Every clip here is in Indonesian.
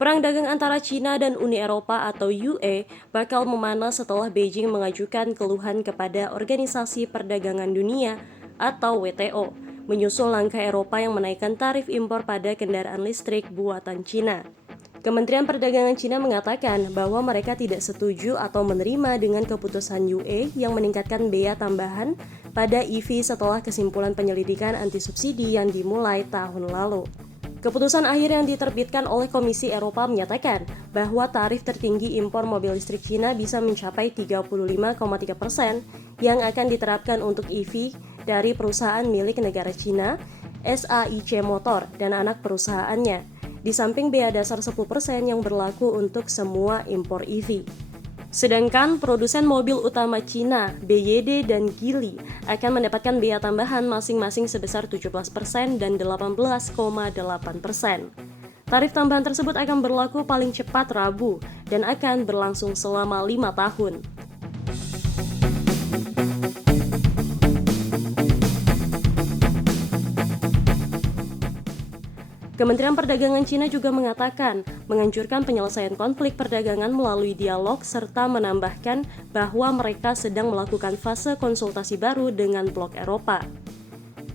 Perang dagang antara China dan Uni Eropa atau UE bakal memanas setelah Beijing mengajukan keluhan kepada Organisasi Perdagangan Dunia atau WTO, menyusul langkah Eropa yang menaikkan tarif impor pada kendaraan listrik buatan China. Kementerian Perdagangan China mengatakan bahwa mereka tidak setuju atau menerima dengan keputusan UE yang meningkatkan bea tambahan pada EV setelah kesimpulan penyelidikan anti-subsidi yang dimulai tahun lalu. Keputusan akhir yang diterbitkan oleh Komisi Eropa menyatakan bahwa tarif tertinggi impor mobil listrik China bisa mencapai 35,3% yang akan diterapkan untuk EV dari perusahaan milik negara China, SAIC Motor, dan anak perusahaannya, di samping bea dasar 10% yang berlaku untuk semua impor EV. Sedangkan produsen mobil utama China, BYD dan Geely, akan mendapatkan bea tambahan masing-masing sebesar 17% dan 18,8%. Tarif tambahan tersebut akan berlaku paling cepat Rabu dan akan berlangsung selama 5 tahun. Kementerian Perdagangan China juga mengatakan menganjurkan penyelesaian konflik perdagangan melalui dialog serta menambahkan bahwa mereka sedang melakukan fase konsultasi baru dengan blok Eropa.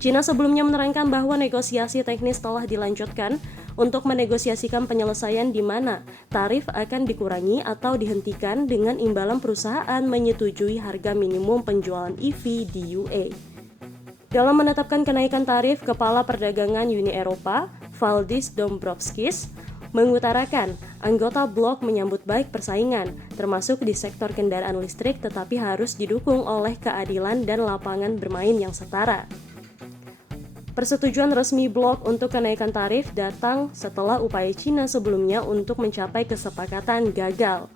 China sebelumnya menerangkan bahwa negosiasi teknis telah dilanjutkan untuk menegosiasikan penyelesaian di mana tarif akan dikurangi atau dihentikan dengan imbalan perusahaan menyetujui harga minimum penjualan EV di UE. Dalam menetapkan kenaikan tarif, Kepala Perdagangan Uni Eropa, Valdis Dombrovskis, mengutarakan anggota blok menyambut baik persaingan, termasuk di sektor kendaraan listrik, tetapi harus didukung oleh keadilan dan lapangan bermain yang setara. Persetujuan resmi blok untuk kenaikan tarif datang setelah upaya China sebelumnya untuk mencapai kesepakatan gagal.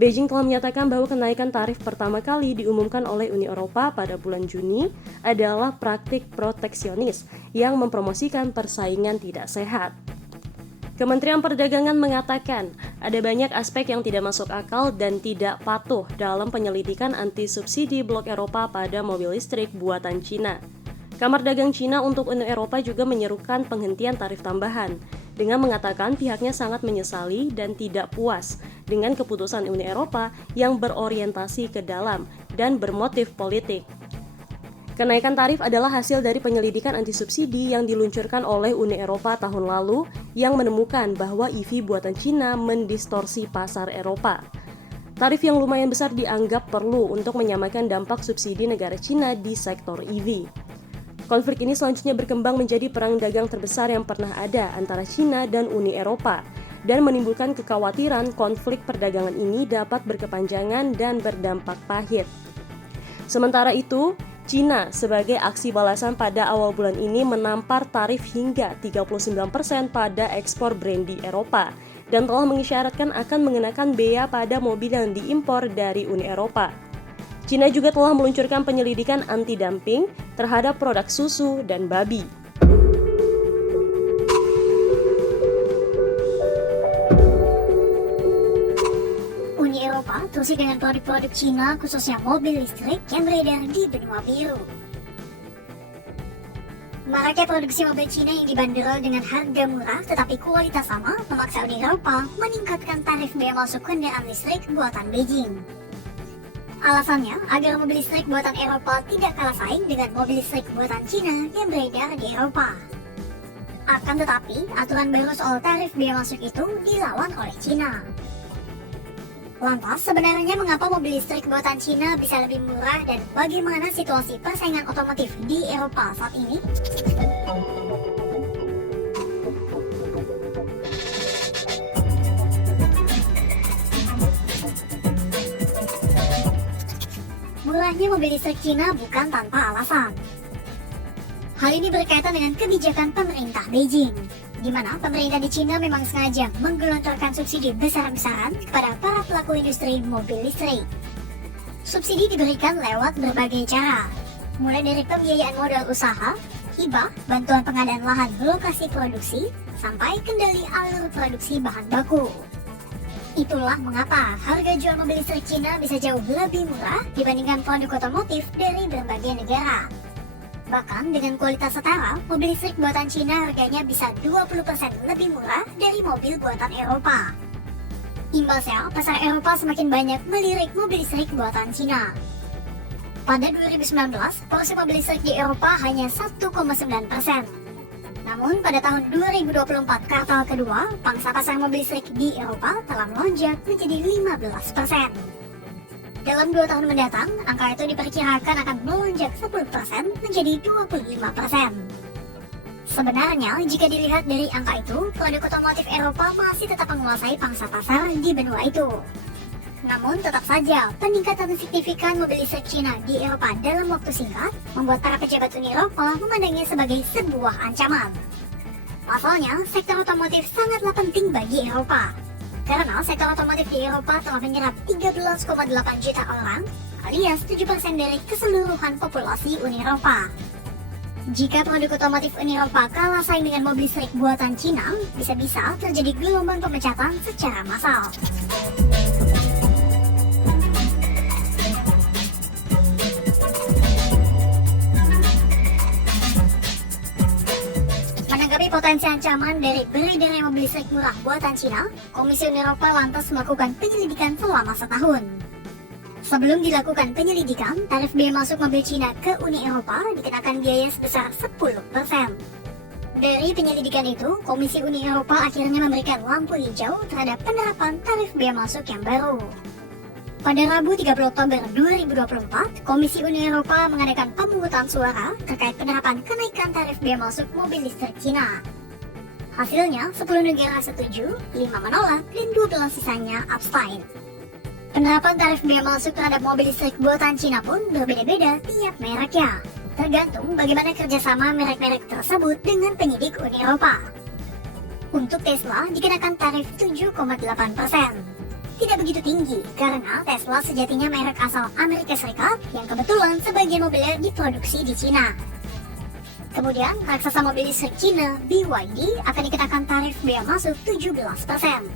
Beijing telah menyatakan bahwa kenaikan tarif pertama kali diumumkan oleh Uni Eropa pada bulan Juni adalah praktik proteksionis yang mempromosikan persaingan tidak sehat. Kementerian Perdagangan mengatakan ada banyak aspek yang tidak masuk akal dan tidak patuh dalam penyelidikan anti-subsidi blok Eropa pada mobil listrik buatan China. Kamar Dagang China untuk Uni Eropa juga menyerukan penghentian tarif tambahan, dengan mengatakan pihaknya sangat menyesali dan tidak puas dengan keputusan Uni Eropa yang berorientasi ke dalam dan bermotif politik. Kenaikan tarif adalah hasil dari penyelidikan anti-subsidi yang diluncurkan oleh Uni Eropa tahun lalu yang menemukan bahwa EV buatan China mendistorsi pasar Eropa. Tarif yang lumayan besar dianggap perlu untuk menyamakan dampak subsidi negara China di sektor EV. Konflik ini selanjutnya berkembang menjadi perang dagang terbesar yang pernah ada antara China dan Uni Eropa dan menimbulkan kekhawatiran konflik perdagangan ini dapat berkepanjangan dan berdampak pahit. Sementara itu, China sebagai aksi balasan pada awal bulan ini menampar tarif hingga 39% pada ekspor brandy Eropa dan telah mengisyaratkan akan mengenakan bea pada mobil yang diimpor dari Uni Eropa. China juga telah meluncurkan penyelidikan anti-dumping terhadap produk susu dan babi. Uni Eropa terusik dengan produk-produk China, khususnya mobil listrik yang beredar di benua biru. Maraknya produksi mobil China yang dibanderol dengan harga murah tetapi kualitas sama memaksa Uni Eropa meningkatkan tarif bea masuk kendaraan listrik buatan Beijing. Alasannya agar mobil listrik buatan Eropa tidak kalah saing dengan mobil listrik buatan China yang beredar di Eropa. Akan tetapi, aturan baru soal tarif bea masuk itu dilawan oleh China. Lantas, sebenarnya mengapa mobil listrik buatan China bisa lebih murah dan bagaimana situasi persaingan otomotif di Eropa saat ini? Murahnya mobil listrik China bukan tanpa alasan. Hal ini berkaitan dengan kebijakan pemerintah Beijing, di mana pemerintah di China memang sengaja menggelontorkan subsidi besar-besaran kepada para pelaku industri mobil listrik. Subsidi diberikan lewat berbagai cara, mulai dari pembiayaan modal usaha, hibah, bantuan pengadaan lahan lokasi produksi, sampai kendali alur produksi bahan baku. Itulah mengapa harga jual mobil listrik China bisa jauh lebih murah dibandingkan produk otomotif dari berbagai negara. Bahkan dengan kualitas setara, mobil listrik buatan Cina harganya bisa 20% lebih murah dari mobil buatan Eropa. Imbasnya, pasar Eropa semakin banyak melirik mobil listrik buatan Cina. Pada 2019, porsi mobil listrik di Eropa hanya 1,9%. Namun pada tahun 2024 kuartal kedua, pangsa pasar mobil listrik di Eropa telah melonjak menjadi 15%. Dalam 2 tahun mendatang, angka itu diperkirakan akan melonjak 10% menjadi 25%. Sebenarnya, jika dilihat dari angka itu, produk otomotif Eropa masih tetap menguasai pangsa pasar di benua itu. Namun tetap saja, peningkatan signifikan mobil listrik Cina di Eropa dalam waktu singkat membuat para pejabat Uni Eropa memandangnya sebagai sebuah ancaman. Pasalnya, sektor otomotif sangatlah penting bagi Eropa. Karena sektor otomotif di Eropa telah menyerap 13,8 juta orang, alias 7% dari keseluruhan populasi Uni Eropa. Jika produk otomotif Uni Eropa kalah saing dengan mobil listrik buatan Cina, bisa-bisa terjadi gelombang pemecatan secara massal. Menanggapi potensi ancaman dari beredarnya mobil listrik murah buatan Cina, Komisi Uni Eropa lantas melakukan penyelidikan selama setahun. Sebelum dilakukan penyelidikan, tarif biaya masuk mobil Cina ke Uni Eropa dikenakan biaya sebesar 10%. Dari penyelidikan itu, Komisi Uni Eropa akhirnya memberikan lampu hijau terhadap penerapan tarif biaya masuk yang baru. Pada Rabu 30 Oktober 2024, Komisi Uni Eropa mengadakan pemungutan suara terkait penerapan kenaikan tarif biaya masuk mobil listrik Cina. Hasilnya, 10 negara setuju, 5 menolak, dan 12 sisanya abstain. Penerapan tarif biaya masuk terhadap mobil listrik buatan Cina pun berbeda-beda tiap mereknya, tergantung bagaimana kerjasama merek-merek tersebut dengan penyidik Uni Eropa. Untuk Tesla dikenakan tarif 7,8%. Tidak begitu tinggi, karena Tesla sejatinya merek asal Amerika Serikat yang kebetulan sebagian mobilnya diproduksi di Cina. Kemudian, raksasa mobil listrik Cina, BYD, akan dikenakan tarif biaya masuk 17%.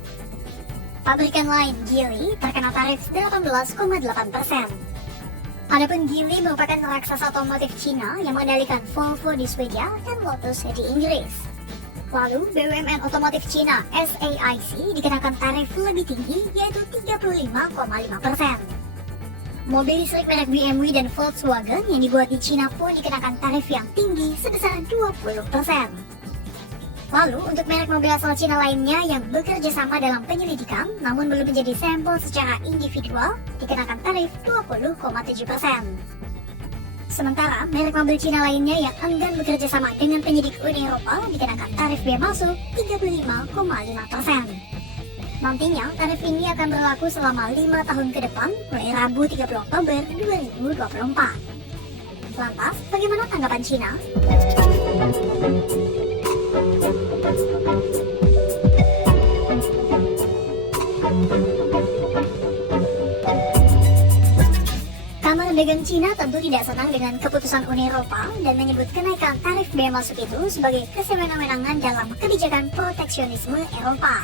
Pabrikan lain, Geely, terkena tarif 18,8%. Adapun Geely merupakan raksasa otomotif Cina yang mengendalikan Volvo di Swedia dan Lotus di Inggris. Lalu, BUMN otomotif Cina SAIC dikenakan tarif lebih tinggi, yaitu 35,5%. Mobil listrik merek BMW dan Volkswagen yang dibuat di Cina pun dikenakan tarif yang tinggi sebesar 20%. Lalu, untuk merek mobil asal Cina lainnya yang bekerja sama dalam penyelidikan, namun belum menjadi sampel secara individual, dikenakan tarif 20,7%. Sementara, merek mobil Cina lainnya yang enggan bekerja sama dengan penyidik Uni Eropa dikenakan tarif biaya masuk 35,5%. Nantinya, tarif ini akan berlaku selama 5 tahun ke depan, mulai Rabu 30 Oktober 2024. Lantas, bagaimana tanggapan Cina? Kamar Dagang Cina tentu tidak senang dengan keputusan Uni Eropa dan menyebut kenaikan tarif biaya masuk itu sebagai kesewenang-wenangan dalam kebijakan proteksionisme Eropa.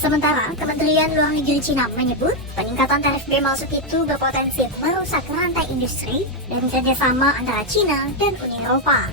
Sementara, Kementerian Luar Negeri Cina menyebut peningkatan tarif biaya masuk itu berpotensi merusak rantai industri dan kerjasama antara Cina dan Uni Eropa.